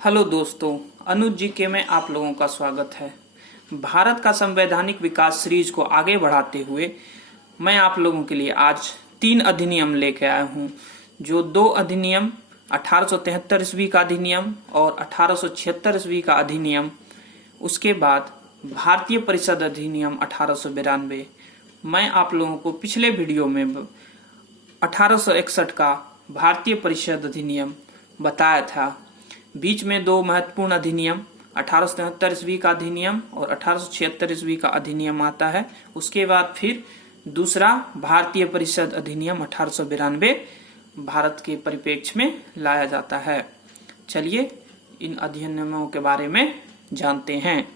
Hello दोस्तों, अनुज जी के में आप लोगों का स्वागत है। भारत का संवैधानिक विकास सीरीज को आगे बढ़ाते हुए मैं आप लोगों के लिए आज 3 अधिनियम लेके आया हूं, जो 2 अधिनियम 1873 ईस्वी का अधिनियम और 1876 ईस्वी का अधिनियम, उसके बाद भारतीय परिषद अधिनियम 1892। मैं आप लोगों को पिछले वीडियो में 1861 का भारतीय परिषद अधिनियम बताया था। बीच में 2 महत्वपूर्ण अधिनियम 1873 ईस्वी का अधिनियम और 1876 ईस्वी का अधिनियम आता है। उसके बाद फिर दूसरा भारतीय परिषद अधिनियम 1892 भारत के परिप्रेक्ष्य में लाया जाता है। चलिए इन अधिनियमों के बारे में जानते हैं।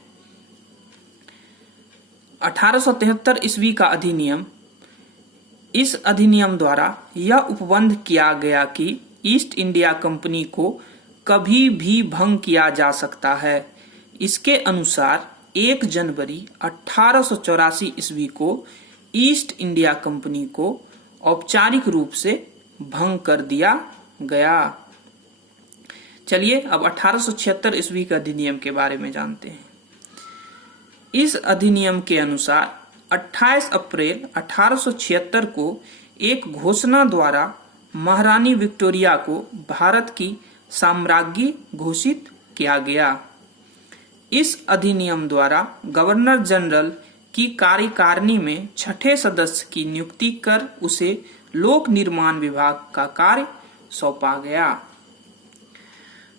1873 ईस्वी का अधिनियम, इस अधिनियम द्वारा यह उपबंध किया गया कि ईस्ट इंडिया कंपनी को कभी भी भंग किया जा सकता है। इसके अनुसार 1 जनवरी 1884 ईस्वी को ईस्ट इंडिया कंपनी को औपचारिक रूप से भंग कर दिया गया। चलिए अब 1876 ईस्वी के अधिनियम के बारे में जानते हैं। इस अधिनियम के अनुसार 28 अप्रैल 1876 को एक घोषणा द्वारा महारानी विक्टोरिया को भारत की साम्राज्ञी घोषित किया गया। इस अधिनियम द्वारा गवर्नर जनरल की कार्यकारिणी में 6ठे सदस्य की नियुक्ति कर उसे लोक निर्माण विभाग का कार्य सौंपा गया।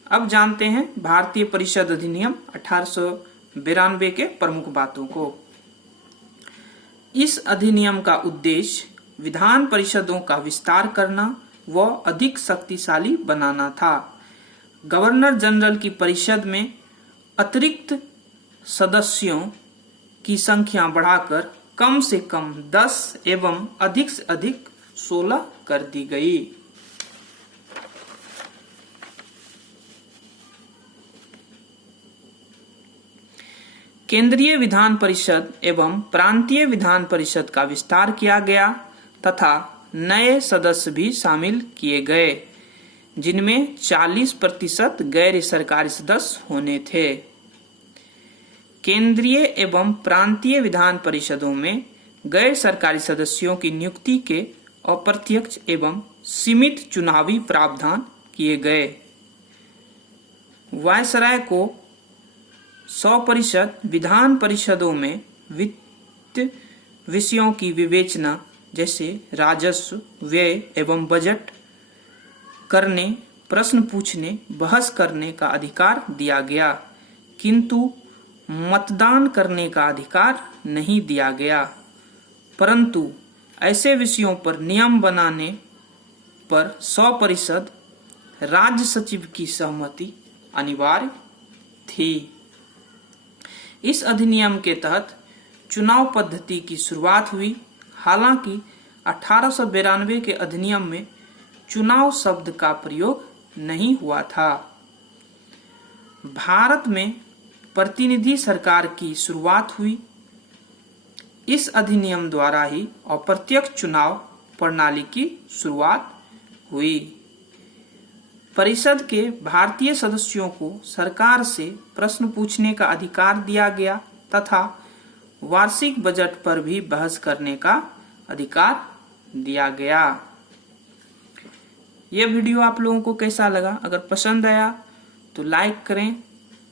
अब जानते हैं भारतीय परिषद अधिनियम 1892 के प्रमुख बातों को। इस अधिनियम का उद्देश्य विधान परिषदों का विस्तार करना व अधिक शक्तिशाली बनाना था। गवर्नर जनरल की परिषद में अतिरिक्त सदस्यों की संख्या बढ़ाकर कम से कम 10 एवं अधिक से अधिक 16 कर दी गई। केंद्रीय विधान परिषद एवं प्रांतीय विधान परिषद का विस्तार किया गया तथा नए सदस्य भी शामिल किए गए, जिनमें 40% गैर सरकारी सदस्य होने थे। केंद्रीय एवं प्रांतीय विधान परिषदों में गैर सरकारी सदस्यों की नियुक्ति के अप्रत्यक्ष एवं सीमित चुनावी प्रावधान किए गए। वायसराय को 100% विधान परिषदों में वित्त विषयों की विवेचना जैसे राजस्व, व्यय एवं बजट करने, प्रश्न पूछने, बहस करने का अधिकार दिया गया, किंतु मतदान करने का अधिकार नहीं दिया गया। परंतु ऐसे विषयों पर नियम बनाने पर 100% राज्य सचिव की सहमति अनिवार्य थी। इस अधिनियम के तहत चुनाव पद्धति की शुरुआत हुई। हालांकि 1892 के अधिनियम में चुनाव शब्द का प्रयोग नहीं हुआ था। भारत में प्रतिनिधि सरकार की शुरुआत हुई। इस अधिनियम द्वारा ही अप्रत्यक्ष चुनाव प्रणाली की शुरुआत हुई। परिषद के भारतीय सदस्यों को सरकार से प्रश्न पूछने का अधिकार दिया गया तथा वार्षिक बजट पर भी बहस करने का अधिकार दिया गया। यह वीडियो आप लोगों को कैसा लगा? अगर पसंद आया तो लाइक करें,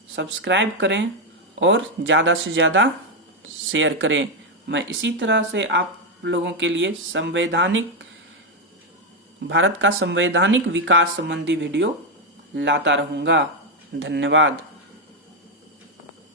सब्सक्राइब करें और ज़्यादा से ज़्यादा शेयर करें। मैं इसी तरह से आप लोगों के लिए भारत का संवैधानिक विकास संबंधी वीडियो लाता रहूँगा। धन्यवाद।